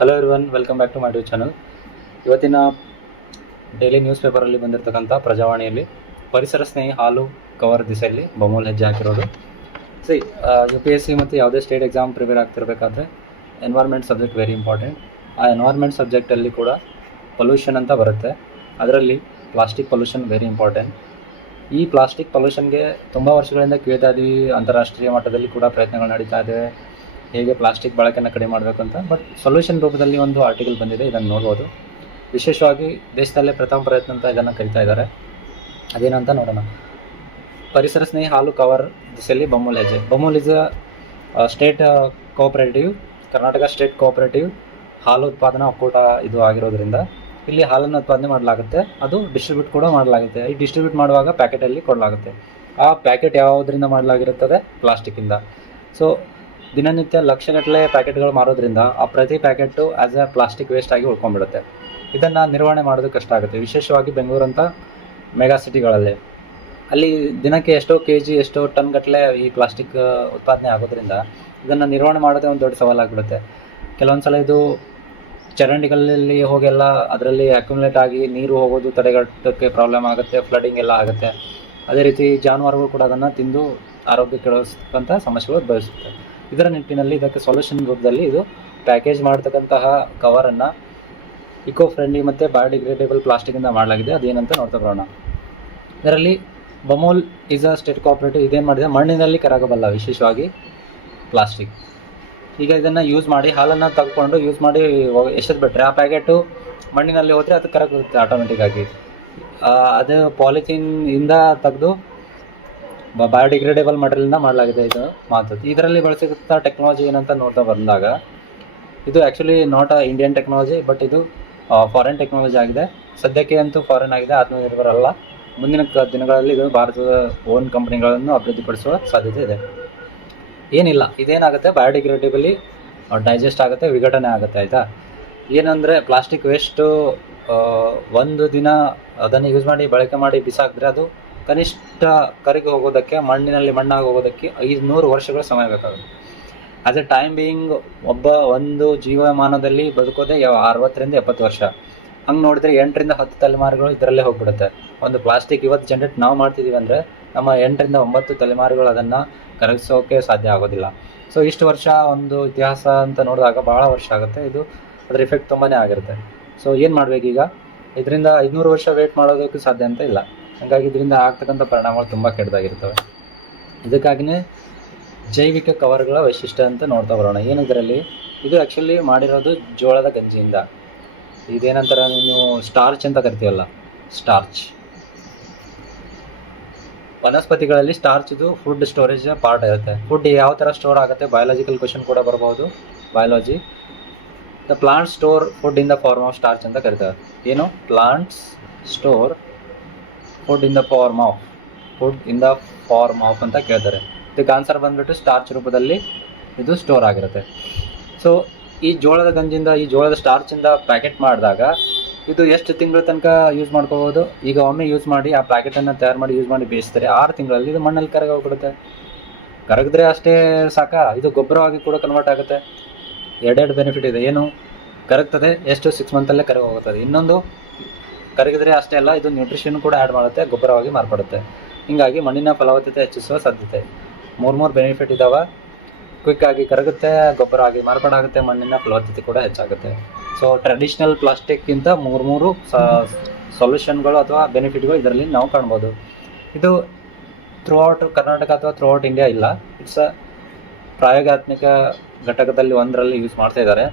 Hello everyone, welcome back to my YouTube channel. ಇವತ್ತಿನ daily news ಪೇಪರಲ್ಲಿ ಬಂದಿರತಕ್ಕಂಥ ಪ್ರಜಾವಾಣಿಯಲ್ಲಿ ಪರಿಸರ ಸ್ನೇಹಿ ಹಾಲು ಕವರ್ ದಿಸೆಯಲ್ಲಿ ಬಹುಮೂಲ ಹೆಜ್ಜೆ ಹಾಕಿರೋದು. UPSC ಮತ್ತು ಯಾವುದೇ ಸ್ಟೇಟ್ ಎಕ್ಸಾಮ್ ಪ್ರಿಪೇರ್ ಆಗ್ತಿರಬೇಕಾದ್ರೆ ಎನ್ವೈರ್ಮೆಂಟ್ ಸಬ್ಜೆಕ್ಟ್ ವೆರಿ ಇಂಪಾರ್ಟೆಂಟ್. ಆ ಎನ್ವೈರ್ಮೆಂಟ್ ಸಬ್ಜೆಕ್ಟಲ್ಲಿ ಕೂಡ ಪೊಲ್ಯೂಷನ್ ಅಂತ ಬರುತ್ತೆ. ಅದರಲ್ಲಿ ಪ್ಲಾಸ್ಟಿಕ್ ಪೊಲ್ಯೂಷನ್ ವೆರಿ ಇಂಪಾರ್ಟೆಂಟ್. ಈ ಪ್ಲಾಸ್ಟಿಕ್ ಪೊಲ್ಯೂಷನ್ಗೆ ತುಂಬ ವರ್ಷಗಳಿಂದ ಕೇಳ್ತಾ ಇದ್ದೀವಿ. ಅಂತಾರಾಷ್ಟ್ರೀಯ ಮಟ್ಟದಲ್ಲಿ ಕೂಡ ಪ್ರಯತ್ನಗಳು ನಡೀತಾ ಇದ್ದಾವೆ, ಹೇಗೆ ಪ್ಲಾಸ್ಟಿಕ್ ಬಳಕೆಯನ್ನು ಕಡಿಮೆ ಮಾಡಬೇಕು ಅಂತ. ಬಟ್ ಸೊಲ್ಯೂಷನ್ ರೂಪದಲ್ಲಿ ಒಂದು ಆರ್ಟಿಕಲ್ ಬಂದಿದೆ, ಇದನ್ನು ನೋಡ್ಬೋದು. ವಿಶೇಷವಾಗಿ ದೇಶದಲ್ಲೇ ಪ್ರಥಮ ಪ್ರಯತ್ನ ಅಂತ ಇದನ್ನು ಕರಿತಾ ಇದ್ದಾರೆ. ಅದೇನಂತ ನೋಡೋಣ. ಪರಿಸರ ಸ್ನೇಹಿ ಹಾಲು ಕವರ್ ದಿಸೆಯಲ್ಲಿ ಬಹುಮೂಲ ಹೆಜ್ಜೆ. ಬಹುಮೂಲ್ is state cooperative, Karnataka state cooperative ಹಾಲು ಉತ್ಪಾದನಾ ಒಕ್ಕೂಟ ಇದು ಆಗಿರೋದ್ರಿಂದ ಇಲ್ಲಿ ಹಾಲನ್ನು ಉತ್ಪಾದನೆ ಮಾಡಲಾಗುತ್ತೆ, ಅದು ಡಿಸ್ಟ್ರಿಬ್ಯೂಟ್ ಕೂಡ ಮಾಡಲಾಗುತ್ತೆ. ಈ ಡಿಸ್ಟ್ರಿಬ್ಯೂಟ್ ಮಾಡುವಾಗ ಪ್ಯಾಕೆಟಲ್ಲಿ ಕೊಡಲಾಗುತ್ತೆ. ಆ ಪ್ಯಾಕೆಟ್ ಯಾವುದರಿಂದ ಮಾಡಲಾಗಿರುತ್ತದೆ? ಪ್ಲಾಸ್ಟಿಕ್ಕಿಂದ. ಸೊ ದಿನನಿತ್ಯ ಲಕ್ಷಗಟ್ಟಲೆ ಪ್ಯಾಕೆಟ್ಗಳು ಮಾರೋದ್ರಿಂದ ಆ ಪ್ರತಿ packet as A plastic waste ಆಗಿ ಉಳ್ಕೊಂಡ್ಬಿಡುತ್ತೆ. ಇದನ್ನು ನಿರ್ವಹಣೆ ಮಾಡೋದು ಕಷ್ಟ ಆಗುತ್ತೆ, ವಿಶೇಷವಾಗಿ ಬೆಂಗಳೂರಂಥ ಮೆಗಾ ಸಿಟಿಗಳಲ್ಲಿ. ಅಲ್ಲಿ ದಿನಕ್ಕೆ ಎಷ್ಟೋ KG ಎಷ್ಟೋ ಟನ್ ಗಟ್ಟಲೆ ಈ ಪ್ಲಾಸ್ಟಿಕ್ ಉತ್ಪಾದನೆ ಆಗೋದ್ರಿಂದ ಇದನ್ನು ನಿರ್ವಹಣೆ ಮಾಡೋದೇ ಒಂದು ದೊಡ್ಡ ಸವಾಲಾಗಿಬಿಡುತ್ತೆ. ಕೆಲವೊಂದು ಸಲ ಇದು ಚರಂಡಿಗಳಲ್ಲಿ ಹೋಗೆಲ್ಲ ಅದರಲ್ಲಿ ಅಕ್ಯುಮುಲೇಟ್ ಆಗಿ ನೀರು ಹೋಗೋದು ತಡೆಗಟ್ಟೋಕ್ಕೆ ಪ್ರಾಬ್ಲಮ್ ಆಗುತ್ತೆ, ಫ್ಲಡ್ಡಿಂಗ್ ಎಲ್ಲ ಆಗುತ್ತೆ. ಅದೇ ರೀತಿ ಜಾನುವಾರುಗಳು ಕೂಡ ಅದನ್ನು ತಿಂದು ಆರೋಗ್ಯ ಕೆಡಿಸ್ತಕ್ಕಂಥ ಸಮಸ್ಯೆಗಳು ಉದ್ಭವಿಸುತ್ತೆ. ಇದರ ನಿಟ್ಟಿನಲ್ಲಿ ಇದಕ್ಕೆ ಸೊಲ್ಯೂಷನ್ ರೂಪದಲ್ಲಿ ಇದು ಪ್ಯಾಕೇಜ್ ಮಾಡ್ತಕ್ಕಂತಹ ಕವರನ್ನು ಇಕೋ ಫ್ರೆಂಡ್ಲಿ ಮತ್ತು ಬಯೋಡಿಗ್ರೇಡೇಬಲ್ ಪ್ಲಾಸ್ಟಿಕ್ಕಿಂದ ಮಾಡಲಾಗಿದೆ. ಅದೇನಂತ ನೋಡ್ತಾ ಬರೋಣ. ಇದರಲ್ಲಿ ಬಹುಮೂಲ್ ಈಸ್ ಅ ಸ್ಟೇಟ್ ಕೋಆಪರೇಟಿವ್ ಇದೇನು ಮಾಡಿದೆ, ಮಣ್ಣಿನಲ್ಲಿ ಕರಗಬಲ್ಲ ವಿಶೇಷವಾಗಿ ಪ್ಲಾಸ್ಟಿಕ್. ಈಗ ಇದನ್ನು ಯೂಸ್ ಮಾಡಿ ಹಾಲನ್ನು ತೆಗೆದುಕೊಂಡು ಯೂಸ್ ಮಾಡಿ ಎಸೆದು ಬಿಟ್ಟರೆ ಆ ಪ್ಯಾಕೆಟು ಮಣ್ಣಿನಲ್ಲಿ ಹೋದರೆ ಅದು ಕರಗುತ್ತೆ ಆಟೋಮೆಟಿಕ್ಕಾಗಿ. ಅದು ಪಾಲಿಥೀನಿಂದ ತೆಗೆದು ಬಯೋಡಿಗ್ರೇಡೇಬಲ್ ಮಟೀರಿಯಲ್ನ ಮಾಡಲಾಗಿದೆ. ಇದು ಮಾತು ಇದರಲ್ಲಿ ಬಳಸಿದಂಥ ಟೆಕ್ನಾಲಜಿ ಏನಂತ ನೋಡ್ತಾ ಬಂದಾಗ ಇದು actually not a Indian technology, but ಇದು ಫಾರಿನ್ ಟೆಕ್ನಾಲಜಿ ಆಗಿದೆ. ಸದ್ಯಕ್ಕೆ ಅಂತೂ ಫಾರಿನ್ ಆಗಿದೆ, ಆತ್ಮನಿರ್ಭರ ಅಲ್ಲ. ಮುಂದಿನ ದಿನಗಳಲ್ಲಿ ಇದು ಭಾರತದ ಓನ್ ಕಂಪ್ನಿಗಳನ್ನು ಅಭಿವೃದ್ಧಿಪಡಿಸುವ ಸಾಧ್ಯತೆ ಇದೆ. ಏನಿಲ್ಲ, ಇದೇನಾಗುತ್ತೆ, ಬಯೋಡಿಗ್ರೇಡೇಬಲಿ ಡೈಜೆಸ್ಟ್ ಆಗುತ್ತೆ, ವಿಘಟನೆ ಆಗುತ್ತೆ. ಆಯಿತಾ? ಏನಂದರೆ ಪ್ಲಾಸ್ಟಿಕ್ ವೇಸ್ಟು ಒಂದು ದಿನ ಅದನ್ನು ಯೂಸ್ ಮಾಡಿ ಬಳಕೆ ಮಾಡಿ ಬಿಸಾಕಿದ್ರೆ ಅದು ಕನಿಷ್ಠ ಕರಗಿ ಹೋಗೋದಕ್ಕೆ, ಮಣ್ಣಿನಲ್ಲಿ ಮಣ್ಣಾಗಿ ಹೋಗೋದಕ್ಕೆ 500 ವರ್ಷಗಳ ಸಮಯ ಬೇಕಾಗುತ್ತೆ. ಆ್ಯಸ್ ಎ ಟೈಮ್ ಬೀಯಿಂಗ್ ಒಂದು ಜೀವಮಾನದಲ್ಲಿ ಬದುಕೋದೇ 60ರಿಂದ 70 ವರ್ಷ. ಹಂಗೆ ನೋಡಿದ್ರೆ 8ರಿಂದ 10 ತಲೆಮಾರುಗಳು ಇದರಲ್ಲೇ ಹೋಗ್ಬಿಡುತ್ತೆ. ಒಂದು ಪ್ಲಾಸ್ಟಿಕ್ ಇವತ್ತು ಜನರೇಟ್ ನಾವು ಮಾಡ್ತಿದ್ದೀವಿ ಅಂದರೆ ನಮ್ಮ 8ರಿಂದ 9 ತಲೆಮಾರುಗಳು ಅದನ್ನು ಕರಗಿಸೋಕೆ ಸಾಧ್ಯ ಆಗೋದಿಲ್ಲ. ಸೊ ಇಷ್ಟು ವರ್ಷ ಒಂದು ಇತಿಹಾಸ ಅಂತ ನೋಡಿದಾಗ ಭಾಳ ವರ್ಷ ಆಗುತ್ತೆ. ಇದು ಅದರ ಎಫೆಕ್ಟ್ ತುಂಬಾ ಆಗಿರುತ್ತೆ. ಸೊ ಏನು ಮಾಡಬೇಕೀಗ? ಇದರಿಂದ 500 ವರ್ಷ ವೇಟ್ ಮಾಡೋದಕ್ಕೂ ಸಾಧ್ಯ ಅಂತ ಇಲ್ಲ. ಹಾಗಾಗಿ ಇದರಿಂದ ಆಗ್ತಕ್ಕಂಥ ಪರಿಣಾಮಗಳು ತುಂಬ ಕೆಟ್ಟದಾಗಿರ್ತವೆ. ಇದಕ್ಕಾಗಿಯೇ ಜೈವಿಕ ಕವರ್ಗಳ ವೈಶಿಷ್ಟ್ಯ ಅಂತ ನೋಡ್ತಾ ಬರೋಣ. ಏನು ಇದರಲ್ಲಿ? ಇದು ಆ್ಯಕ್ಚುಲಿ ಮಾಡಿರೋದು ಜೋಳದ ಗಂಜಿಯಿಂದ. ಇದೇನಂತಾರೆ, ನೀವು ಸ್ಟಾರ್ಚ್ ಅಂತ ಕರಿತೀವಲ್ಲ, ಸ್ಟಾರ್ಚ್. ವನಸ್ಪತಿಗಳಲ್ಲಿ ಸ್ಟಾರ್ಚ್ ಇದು ಫುಡ್ ಸ್ಟೋರೇಜ್ ಪಾರ್ಟ್ ಇರುತ್ತೆ. ಫುಡ್ ಯಾವ ಥರ ಸ್ಟೋರ್ ಆಗುತ್ತೆ? ಬಯಾಲಜಿಕಲ್ ಕ್ವೆಶನ್ ಕೂಡ ಬರ್ಬೋದು, biology. The plant store food in the form of starch ಅಂತ ಕರಿತಾರೆ. ಏನು? Plants store food in the form of ಅಂತ ಕೇಳ್ತಾರೆ. ಇದಕ್ಕೆ ಆನ್ಸರ್ ಬಂದುಬಿಟ್ಟು ಸ್ಟಾರ್ಚ್ ರೂಪದಲ್ಲಿ ಇದು ಸ್ಟೋರ್ ಆಗಿರುತ್ತೆ. ಸೊ ಈ ಜೋಳದ ಗಂಜಿಂದ, ಈ ಜೋಳದ ಸ್ಟಾರ್ಚಿಂದ ಪ್ಯಾಕೆಟ್ ಮಾಡಿದಾಗ ಇದು ಎಷ್ಟು ತಿಂಗಳ ತನಕ ಯೂಸ್ ಮಾಡ್ಕೋಬೋದು? ಈಗ ಒಮ್ಮೆ ಯೂಸ್ ಮಾಡಿ ಆ ಪ್ಯಾಕೆಟನ್ನು ತಯಾರು ಮಾಡಿ ಯೂಸ್ ಮಾಡಿ ಬೇಯಿಸ್ತಾರೆ, 6 ತಿಂಗಳಲ್ಲಿ ಇದು ಮಣ್ಣಲ್ಲಿ ಕರಗೋಗ್ಬಿಡುತ್ತೆ. ಕರಗಿದ್ರೆ ಅಷ್ಟೇ ಸಾಕಾ? ಇದು ಗೊಬ್ಬರವಾಗಿ ಕೂಡ ಕನ್ವರ್ಟ್ ಆಗುತ್ತೆ. ಎರಡೆರಡು ಬೆನಿಫಿಟ್ ಇದೆ. ಏನು? ಕರಗ್ತದೆ, ಎಷ್ಟು 6 ಮಂತಲ್ಲೇ ಕರಗೋಗುತ್ತದೆ. ಇನ್ನೊಂದು, ಕರಗಿದ್ರೆ ಅಷ್ಟೇ ಅಲ್ಲ, ಇದು ನ್ಯೂಟ್ರಿಷನ್ ಕೂಡ ಆ್ಯಡ್ ಮಾಡುತ್ತೆ, ಗೊಬ್ಬರವಾಗಿ ಮಾರ್ಪಡುತ್ತೆ. ಹೀಗಾಗಿ ಮಣ್ಣಿನ ಫಲವತ್ತತೆ ಹೆಚ್ಚಿಸುವ ಸಾಧ್ಯತೆ. ಮೂರು ಬೆನಿಫಿಟ್ ಇದ್ದಾವೆ. ಕ್ವಿಕ್ಕಾಗಿ ಕರಗುತ್ತೆ, ಗೊಬ್ಬರ ಆಗಿ ಮಾರ್ಪಾಡಾಗುತ್ತೆ, ಮಣ್ಣಿನ ಫಲವತ್ತತೆ ಕೂಡ ಹೆಚ್ಚಾಗುತ್ತೆ. ಸೊ ಟ್ರೆಡಿಷ್ನಲ್ ಪ್ಲಾಸ್ಟಿಕ್ಕಿಂತ ಮೂರು ಸೊಲ್ಯೂಷನ್ಗಳು ಅಥವಾ ಬೆನಿಫಿಟ್ಗಳು ಇದರಲ್ಲಿ ನಾವು ಕಾಣ್ಬೋದು. ಇದು ಥ್ರೂಔಟ್ ಕರ್ನಾಟಕ ಅಥವಾ ಥ್ರೂಔಟ್ ಇಂಡಿಯಾ ಇಲ್ಲ. ಇಟ್ಸ್ ಅ ಪ್ರಾಯೋಗಾತ್ಮಕ ಘಟಕದಲ್ಲಿ ಒಂದರಲ್ಲಿ ಯೂಸ್ ಮಾಡ್ತಾ ಇದ್ದಾರೆ.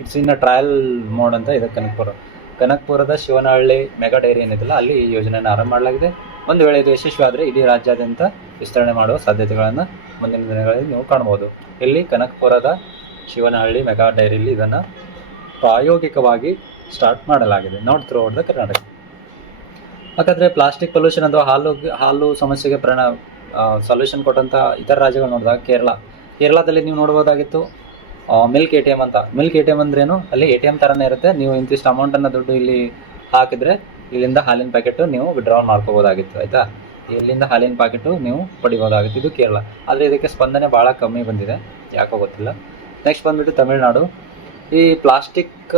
It's in a trial mode ಅಂತ ಇದೆ. ಕನಕಪುರದ ಶಿವನಹಳ್ಳಿ ಮೆಗಾ ಡೈರಿ ಏನಿದೆಯಲ್ಲ, ಅಲ್ಲಿ ಈ ಯೋಜನೆಯನ್ನು ಆರಂಭ ಮಾಡಲಾಗಿದೆ. ಒಂದು ವೇಳೆ ಇದು ಯಶಸ್ವಿ ಆದರೆ ಇಡೀ ರಾಜ್ಯಾದ್ಯಂತ ವಿಸ್ತರಣೆ ಮಾಡುವ ಸಾಧ್ಯತೆಗಳನ್ನು ಮುಂದಿನ ದಿನಗಳಲ್ಲಿ ನೀವು ಕಾಣ್ಬೋದು. ಇಲ್ಲಿ ಕನಕಪುರದ ಶಿವನಹಳ್ಳಿ ಮೆಗಾ ಡೈರಿಯಲ್ಲಿ ಇದನ್ನು ಪ್ರಾಯೋಗಿಕವಾಗಿ ಸ್ಟಾರ್ಟ್ ಮಾಡಲಾಗಿದೆ, ನಾಟ್ ಥ್ರೂಔಟ್ ದ ಕರ್ನಾಟಕ. ಹಾಗಾದರೆ ಪ್ಲಾಸ್ಟಿಕ್ ಪೊಲ್ಯೂಷನ್ ಅಥವಾ ಹಾಲು ಸಮಸ್ಯೆಗೆ ಸೊಲ್ಯೂಷನ್ ಕೊಟ್ಟಂಥ ಇತರ ರಾಜ್ಯಗಳು ನೋಡಿದಾಗ ಕೇರಳದಲ್ಲಿ ನೀವು ನೋಡ್ಬೋದಾಗಿತ್ತು ಮಿಲ್ಕ್ ATM ಅಂತ. ಮಿಲ್ಕ್ ATM ಅಂದ್ರೇನು? ಅಲ್ಲಿ ATM ಥರನೇ ಇರುತ್ತೆ. ನೀವು ಇಂತಿಷ್ಟು ಅಮೌಂಟನ್ನು ದುಡ್ಡು ಇಲ್ಲಿ ಹಾಕಿದರೆ ಇಲ್ಲಿಂದ ಹಾಲಿನ ಪ್ಯಾಕೆಟು ನೀವು ವಿಡ್ರಾವಲ್ ಮಾಡ್ಕೋಬೋದಾಗಿತ್ತು. ಆಯಿತಾ? ಇಲ್ಲಿಂದ ಹಾಲಿನ ಪ್ಯಾಕೆಟು ನೀವು ಪಡಿಬೋದಾಗಿತ್ತು. ಇದು ಕೇರಳ. ಆದರೆ ಇದಕ್ಕೆ ಸ್ಪಂದನೆ ಭಾಳ ಕಮ್ಮಿ ಬಂದಿದೆ, ಯಾಕೋ ಗೊತ್ತಿಲ್ಲ. ನೆಕ್ಸ್ಟ್ ಬಂದುಬಿಟ್ಟು ತಮಿಳುನಾಡು. ಈ ಪ್ಲಾಸ್ಟಿಕ್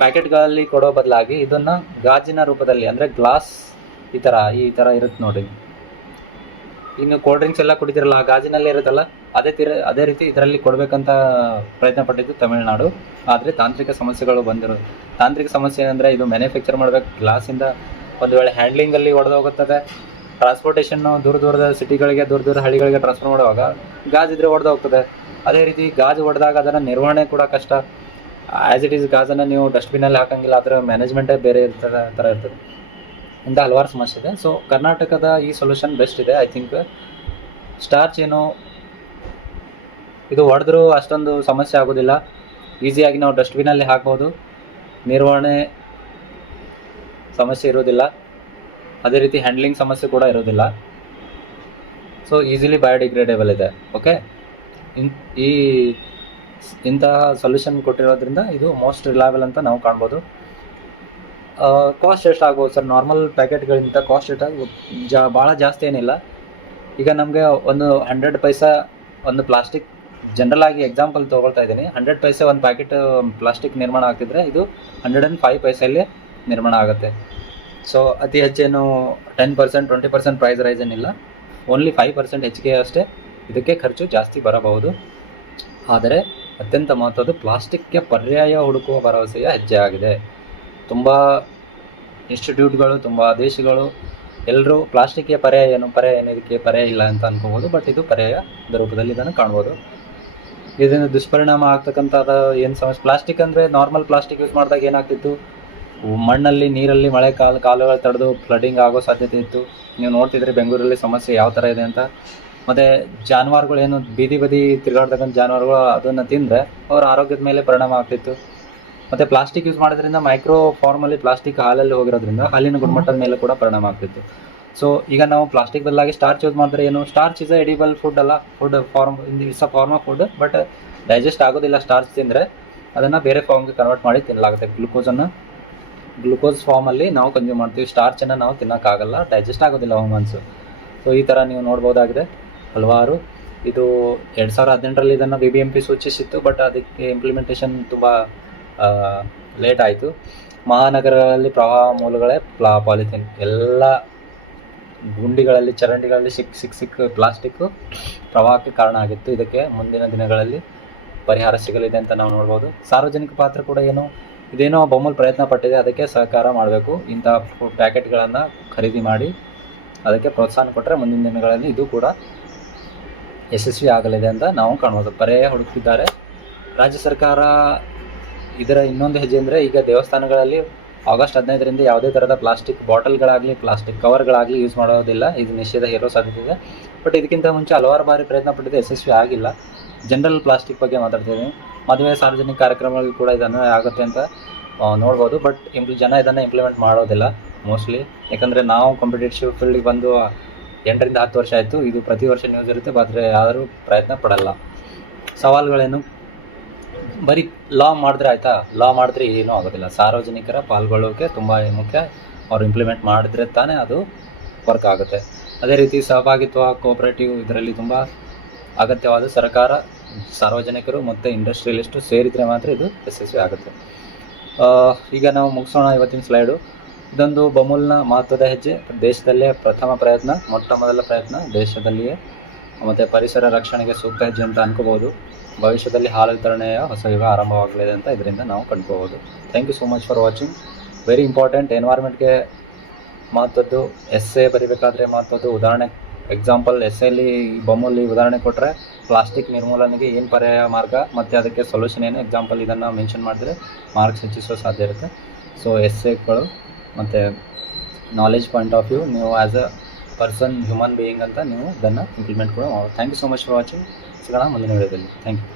ಪ್ಯಾಕೆಟ್ಗಳಲ್ಲಿ ಕೊಡೋ ಬದಲಾಗಿ ಇದನ್ನು ಗಾಜಿನ ರೂಪದಲ್ಲಿ, ಅಂದರೆ ಗ್ಲಾಸ್ ಈ ಥರ ಇರುತ್ತೆ ನೋಡಿ. ಇನ್ನು ಕೋಲ್ಡ್ ಡ್ರಿಂಕ್ಸ್ ಎಲ್ಲ ಕುಡಿತಿರಲ್ಲ, ಆ ಗಾಜಿನಲ್ಲೇ ಇರುತ್ತಲ್ಲ, ಅದೇ ರೀತಿ ಇದರಲ್ಲಿ ಕೊಡಬೇಕಂತ ಪ್ರಯತ್ನ ಪಟ್ಟಿದ್ದು ತಮಿಳುನಾಡು. ಆದರೆ ತಾಂತ್ರಿಕ ಸಮಸ್ಯೆಗಳು ಬಂದಿರೋದು. ತಾಂತ್ರಿಕ ಸಮಸ್ಯೆ ಏನಂದರೆ, ಇದು ಮ್ಯಾನುಫ್ಯಾಕ್ಚರ್ ಮಾಡಬೇಕು ಗ್ಲಾಸಿಂದ, ಒಂದು ವೇಳೆ ಹ್ಯಾಂಡ್ಲಿಂಗಲ್ಲಿ ಒಡೆದು ಹೋಗುತ್ತದೆ. ಟ್ರಾನ್ಸ್ಪೋರ್ಟೇಷನ್ನು ದೂರದ ಸಿಟಿಗಳಿಗೆ, ದೂರ ಹಳ್ಳಿಗಳಿಗೆ ಟ್ರಾನ್ಸ್ಫರ್ ಮಾಡುವಾಗ ಗಾಜಿದ್ರೆ ಒಡೆದು ಹೋಗ್ತದೆ. ಅದೇ ರೀತಿ ಗಾಜು ಒಡೆದಾಗ ಅದನ್ನು ನಿರ್ವಹಣೆ ಕೂಡ ಕಷ್ಟ. ಆ್ಯಸ್ ಇಟ್ ಈಸ್ ಗಾಜನ್ನು ನೀವು ಡಸ್ಟ್ಬಿನಲ್ಲಿ ಹಾಕಂಗಿಲ್ಲ, ಅದರ ಮ್ಯಾನೇಜ್ಮೆಂಟೇ ಬೇರೆ ಇರ್ತದೆ, ಆ ಥರ ಇರ್ತದೆ. ಇಂಥ ಹಲವಾರು ಸಮಸ್ಯೆ ಇದೆ. ಸೊ ಕರ್ನಾಟಕದ ಈ ಸೊಲ್ಯೂಷನ್ ಬೆಸ್ಟ್ ಇದೆ ಐ ಥಿಂಕ್. ಸ್ಟಾರ್ಚ್ ಏನು ಇದು ಹೊಡೆದ್ರೂ ಅಷ್ಟೊಂದು ಸಮಸ್ಯೆ ಆಗೋದಿಲ್ಲ, ಈಸಿಯಾಗಿ ನಾವು ಡಸ್ಟ್ಬಿನಲ್ಲಿ ಹಾಕ್ಬೋದು, ನಿರ್ವಹಣೆ ಸಮಸ್ಯೆ ಇರೋದಿಲ್ಲ, ಅದೇ ರೀತಿ ಹ್ಯಾಂಡ್ಲಿಂಗ್ ಸಮಸ್ಯೆ ಕೂಡ ಇರೋದಿಲ್ಲ. ಸೊ ಈಸಿಲಿ ಬಯೋಡಿಗ್ರೇಡೇಬಲ್ ಇದೆ. ಓಕೆ, ಇಂತಹ ಸೊಲ್ಯೂಷನ್ ಕೊಟ್ಟಿರೋದ್ರಿಂದ ಇದು ಮೋಸ್ಟ್ ರಿಲಯಬಲ್ ಅಂತ ನಾವು ಕಾಣ್ಬೋದು. ಕಾಸ್ಟ್ ಎಷ್ಟು ಆಗ್ಬೋದು ಸರ್? ನಾರ್ಮಲ್ ಪ್ಯಾಕೆಟ್ಗಳಿಂದ ಕಾಸ್ಟ್ ಎಷ್ಟು ಭಾಳ ಜಾಸ್ತಿ ಏನಿಲ್ಲ. ಈಗ ನಮಗೆ ಒಂದು 100 ಪೈಸಾ ಒಂದು ಪ್ಲಾಸ್ಟಿಕ್, ಜನರಲ್ ಆಗಿ ಎಕ್ಸಾಂಪಲ್ ತೊಗೊಳ್ತಾ ಇದ್ದೀನಿ, 100 ಪೈಸೆ ಒಂದು ಪ್ಯಾಕೆಟ್ ಪ್ಲಾಸ್ಟಿಕ್ ನಿರ್ಮಾಣ ಆಗ್ತಿದ್ರೆ ಇದು 105 ಪೈಸೆಯಲ್ಲಿ ನಿರ್ಮಾಣ ಆಗುತ್ತೆ. ಸೊ ಅತಿ ಹೆಚ್ಚೇನು 10%, 20% ಪ್ರೈಸ್ ರೈಸ್ ಏನಿಲ್ಲ, ಓನ್ಲಿ 5% ಹೆಚ್ಚಿಗೆ ಅಷ್ಟೇ ಇದಕ್ಕೆ ಖರ್ಚು ಜಾಸ್ತಿ ಬರಬಹುದು. ಆದರೆ ಅತ್ಯಂತ ಮಹತ್ವದ ಪ್ಲಾಸ್ಟಿಕ್ಗೆ ಪರ್ಯಾಯ ಹುಡುಕುವ ಭರವಸೆಯ ಹೆಜ್ಜೆ ಆಗಿದೆ. ತುಂಬ ಇನ್ಸ್ಟಿಟ್ಯೂಟ್ಗಳು, ತುಂಬ ದೇಶಗಳು ಎಲ್ಲರೂ ಪ್ಲಾಸ್ಟಿಕ್ಗೆ ಪರ್ಯಾಯ ಇದಕ್ಕೆ ಪರ್ಯಾಯ ಇಲ್ಲ ಅಂತ ಅನ್ಕೋಬೋದು. ಬಟ್ ಇದು ಪರ್ಯಾಯದ ರೂಪದಲ್ಲಿ ಇದನ್ನು ಕಾಣ್ಬೋದು. ಇದನ್ನು ದುಷ್ಪರಿಣಾಮ ಆಗ್ತಕ್ಕಂಥದ್ದು ಏನು ಸಮಸ್ಯೆ? ಪ್ಲಾಸ್ಟಿಕ್ ಅಂದರೆ ನಾರ್ಮಲ್ ಪ್ಲಾಸ್ಟಿಕ್ ಯೂಸ್ ಮಾಡಿದಾಗ ಏನಾಗ್ತಿತ್ತು, ಮಣ್ಣಲ್ಲಿ, ನೀರಲ್ಲಿ, ಮಳೆ ಕಾಲುಗಳು ತಡೆದು ಫ್ಲಡ್ಡಿಂಗ್ ಆಗೋ ಸಾಧ್ಯತೆ ಇತ್ತು. ನೀವು ನೋಡ್ತಿದ್ರೆ ಬೆಂಗಳೂರಲ್ಲಿ ಸಮಸ್ಯೆ ಯಾವ ಥರ ಇದೆ ಅಂತ. ಮತ್ತು ಜಾನುವಾರುಗಳು ಏನು ಬೀದಿ ತಿರುಗಾಡ್ತಕ್ಕಂಥ ಜಾನುವಾರುಗಳು ಅದನ್ನು ತಿಂದರೆ ಅವರ ಆರೋಗ್ಯದ ಮೇಲೆ ಪರಿಣಾಮ ಆಗ್ತಿತ್ತು. ಮತ್ತು ಪ್ಲಾಸ್ಟಿಕ್ ಯೂಸ್ ಮಾಡೋದ್ರಿಂದ ಮೈಕ್ರೋ ಫಾರ್ಮಲ್ಲಿ ಪ್ಲಾಸ್ಟಿಕ್ ಹಾಲಲ್ಲಿ ಹೋಗಿರೋದ್ರಿಂದ ಹಾಲಿನ ಗುಣಮಟ್ಟದ ಮೇಲೆ ಕೂಡ ಪರಿಣಾಮ ಆಗ್ತಿತ್ತು. ಸೊ ಈಗ ನಾವು ಪ್ಲಾಸ್ಟಿಕ್ ಬದಲಾಗಿ ಸ್ಟಾರ್ಚ್ ಯೂಸ್ ಮಾಡಿದ್ರೆ ಏನು, ಸ್ಟಾರ್ಚ್ ಇಸ್ ಎಡಿಬಲ್ ಫುಡ್ ಅಲ್ಲ, food form it's a form of food, but digest ಆಗೋದಿಲ್ಲ. ಸ್ಟಾರ್ಚ್ ತಿಂದರೆ ಅದನ್ನು ಬೇರೆ ಫಾರ್ಮ್ಗೆ ಕನ್ವರ್ಟ್ ಮಾಡಿ ತಿನ್ನಲಾಗುತ್ತೆ. ಗ್ಲುಕೋಸ್ ಫಾರ್ಮಲ್ಲಿ ನಾವು ಕನ್ಸ್ಯೂಮ್ ಮಾಡ್ತೀವಿ, ಸ್ಟಾರ್ಚನ್ನು ನಾವು ತಿನ್ನೋಕ್ಕಾಗಲ್ಲ, ಡೈಜೆಸ್ಟ್ ಆಗೋದಿಲ್ಲ ಹ್ಯೂಮನ್ಸು. ಸೊ ಈ ಥರ ನೀವು ನೋಡ್ಬೋದಾಗಿದೆ ಹಲವಾರು. ಇದು 2018ರಲ್ಲಿ ಇದನ್ನು BBMP ಸೂಚಿಸಿತ್ತು, ಬಟ್ ಅದಕ್ಕೆ ಇಂಪ್ಲಿಮೆಂಟೇಷನ್ ತುಂಬ ಲೇಟ್ ಆಯಿತು. ಮಹಾನಗರಗಳಲ್ಲಿ ಪ್ರವಾಹ ಮೂಲಗಳೇ ಪಾಲಿಥೀನ್, ಎಲ್ಲ ಗುಂಡಿಗಳಲ್ಲಿ, ಚರಂಡಿಗಳಲ್ಲಿ ಸಿಕ್ಕ ಪ್ಲಾಸ್ಟಿಕ್ಕು ಪ್ರವಾಹಕ್ಕೆ ಕಾರಣ ಆಗಿತ್ತು. ಇದಕ್ಕೆ ಮುಂದಿನ ದಿನಗಳಲ್ಲಿ ಪರಿಹಾರ ಸಿಗಲಿದೆ ಅಂತ ನಾವು ನೋಡ್ಬೋದು. ಸಾರ್ವಜನಿಕ ಪಾತ್ರ ಕೂಡ ಇದೇನೋ ಬೊಮ್ಮಲ್ ಪ್ರಯತ್ನ ಪಟ್ಟಿದೆ, ಅದಕ್ಕೆ ಸಹಕಾರ ಮಾಡಬೇಕು. ಇಂಥ ಪ್ಯಾಕೆಟ್ಗಳನ್ನು ಖರೀದಿ ಮಾಡಿ ಅದಕ್ಕೆ ಪ್ರೋತ್ಸಾಹ ಕೊಟ್ಟರೆ ಮುಂದಿನ ದಿನಗಳಲ್ಲಿ ಇದು ಕೂಡ ಯಶಸ್ವಿ ಆಗಲಿದೆ ಅಂತ ನಾವು ಕಾಣ್ಬೋದು. ಪರ್ಯಾಯ ಹುಡುಕಿದ್ದಾರೆ ರಾಜ್ಯ ಸರ್ಕಾರ. ಇದರ ಇನ್ನೊಂದು ಹೆಜ್ಜೆ ಅಂದರೆ, ಈಗ ದೇವಸ್ಥಾನಗಳಲ್ಲಿ ಆಗಸ್ಟ್ 15ರಿಂದ ಯಾವುದೇ ಥರದ ಪ್ಲಾಸ್ಟಿಕ್ ಬಾಟಲ್ಗಳಾಗಲಿ, ಪ್ಲಾಸ್ಟಿಕ್ ಕವರ್ಗಳಾಗಲಿ ಯೂಸ್ ಮಾಡೋದಿಲ್ಲ. ಇದು ನಿಷೇಧ ಹೇರೋ ಸಾಧ್ಯತೆ ಇದೆ. ಬಟ್ ಇದಕ್ಕಿಂತ ಮುಂಚೆ ಹಲವಾರು ಬಾರಿ ಪ್ರಯತ್ನ ಪಟ್ಟಿದೆ, ಯಶಸ್ವಿ ಆಗಿಲ್ಲ. ಜನರಲ್ ಪ್ಲಾಸ್ಟಿಕ್ ಬಗ್ಗೆ ಮಾತಾಡ್ತಿದ್ದೀನಿ. ಮದುವೆ, ಸಾರ್ವಜನಿಕ ಕಾರ್ಯಕ್ರಮಗಳಲ್ಲಿ ಕೂಡ ಇದನ್ನು ಆಗುತ್ತೆ ಅಂತ ನೋಡ್ಬೋದು. ಬಟ್ ಜನ ಇದನ್ನು ಇಂಪ್ಲಿಮೆಂಟ್ ಮಾಡೋದಿಲ್ಲ ಮೋಸ್ಟ್ಲಿ. ಯಾಕಂದರೆ ನಾವು ಕಾಂಪಿಟೇಟಿವ್ ಫೀಲ್ಡಿಗೆ ಬಂದು 8ರಿಂದ 10 ವರ್ಷ ಆಯಿತು. ಇದು ಪ್ರತಿ ವರ್ಷ ನ್ಯೂಸ್ ಇರುತ್ತೆ, ಆದರೆ ಯಾರೂ ಪ್ರಯತ್ನ ಪಡಲ್ಲ. ಸವಾಲುಗಳೇನು? ಬರೀ ಲಾ ಮಾಡಿದ್ರೆ ಆಯಿತಾ? ಲಾ ಮಾಡಿದ್ರೆ ಏನೂ ಆಗೋದಿಲ್ಲ. ಸಾರ್ವಜನಿಕರ ಪಾಲ್ಗೊಳ್ಳೋಕೆ ತುಂಬ ಮುಖ್ಯ. ಅವ್ರು ಇಂಪ್ಲಿಮೆಂಟ್ ಮಾಡಿದ್ರೆ ತಾನೇ ಅದು ವರ್ಕ್ ಆಗುತ್ತೆ. ಅದೇ ರೀತಿ ಸಹಭಾಗಿತ್ವ, ಕೋಆಪರೇಟಿವ್ ಇದರಲ್ಲಿ ತುಂಬ ಅಗತ್ಯವಾದ. ಸರ್ಕಾರ, ಸಾರ್ವಜನಿಕರು ಮತ್ತು ಇಂಡಸ್ಟ್ರಿಯಲಿಸ್ಟು ಸೇರಿದರೆ ಮಾತ್ರ ಇದು ಯಶಸ್ವಿ ಆಗುತ್ತೆ. ಈಗ ನಾವು ಮುಗಿಸೋಣ ಇವತ್ತಿನ ಸ್ಲೈಡು. ಇದೊಂದು ಬಮೂಲ್ನ ಮಹತ್ವದ ಹೆಜ್ಜೆ, ದೇಶದಲ್ಲೇ ಮೊಟ್ಟ ಮೊದಲ ಪ್ರಯತ್ನ ದೇಶದಲ್ಲಿಯೇ, ಮತ್ತು ಪರಿಸರ ರಕ್ಷಣೆಗೆ ಸೂಕ್ತ ಹೆಜ್ಜೆ ಅಂತ ಅನ್ಕೋಬೋದು. ಭವಿಷ್ಯದಲ್ಲಿ ಹಾಲು ವಿತರಣೆಯ ಹೊಸ ಯುಗ ಆರಂಭವಾಗಲಿದೆ ಅಂತ ಇದರಿಂದ ನಾವು ಕಂಡುಕೋಬೋದು. Thank you so much for watching. Very important. ಎನ್ವೈರ್ಮೆಂಟ್ಗೆ ಮಹತ್ವದ್ದು, ಎಸ್ಸೆ ಬರಿಬೇಕಾದ್ರೆ ಮಹತ್ವದ್ದು. ಉದಾಹರಣೆ ಎಕ್ಸಾಂಪಲ್ ಎಸ್ಸೆಯಲ್ಲಿ ಬೊಮ್ಮಲ್ಲಿ ಉದಾಹರಣೆ ಕೊಟ್ಟರೆ ಪ್ಲಾಸ್ಟಿಕ್ ನಿರ್ಮೂಲನೆಗೆ ಏನು ಪರ್ಯಾಯ ಮಾರ್ಗ ಮತ್ತು ಅದಕ್ಕೆ ಸೊಲ್ಯೂಷನ್ ಏನು, ಎಕ್ಸಾಂಪಲ್ ಇದನ್ನು ಮೆನ್ಷನ್ ಮಾಡಿದ್ರೆ ಮಾರ್ಕ್ಸ್ ಹೆಚ್ಚಿಸೋ ಸಾಧ್ಯ ಇರುತ್ತೆ. ಸೊ ಎಸ್ಸೆಗಳು ಮತ್ತು ನಾಲೆಜ್ ಪಾಯಿಂಟ್ ಆಫ್ ವ್ಯೂ, ನೀವು as a person, human being ಅಂತ ನೀವು ಇದನ್ನು ಇಂಪ್ಲಿಮೆಂಟ್ ಕೂಡ ಮಾಡ್ಬೋದು. Thank you so much for watching. ಸಿಗೋಣ ಮುಂದಿನ ವಿಡಿಯೋದಲ್ಲಿ. Thank you.